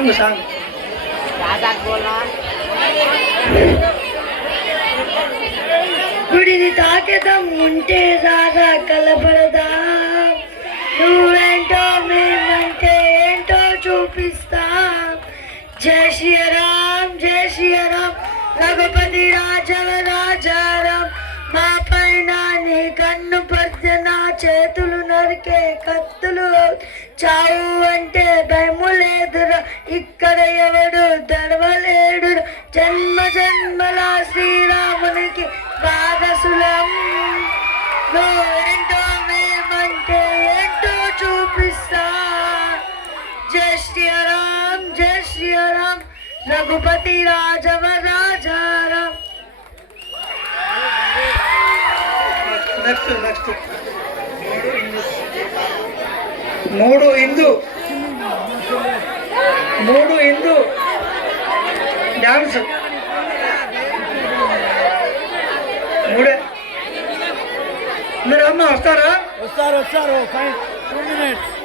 Song song గుడిని తాకేదం ఉంటే రాగా కలపడదా, నువ్వేంటో మేమంటే ఏంటో చూపిస్తా. జై శ్రీరామ్ జై శ్రీరామ్ రఘుపతి రాజవ రాజారాం. మా పైన నీ కన్ను పడితే నా చేతులు నరికే కత్తులు. చావు అంటే భయము లేదురా, ఇక్కడ ఎవడు తెరవలేడురా. జన్మ జన్మల శ్రీరామునికి వారసులం. నువ్వేంటో మేమంటే ఏంటో చూపిస్తా. జై శ్రీరామ్ జై శ్రీరామ్ రఘుపతి రాజవ రాజారాం. నెక్స్ట్ మూడు ఇందు డాన్స్ మూడే. మీరు అమ్మ వస్తారా? వస్తారు 2 minutes.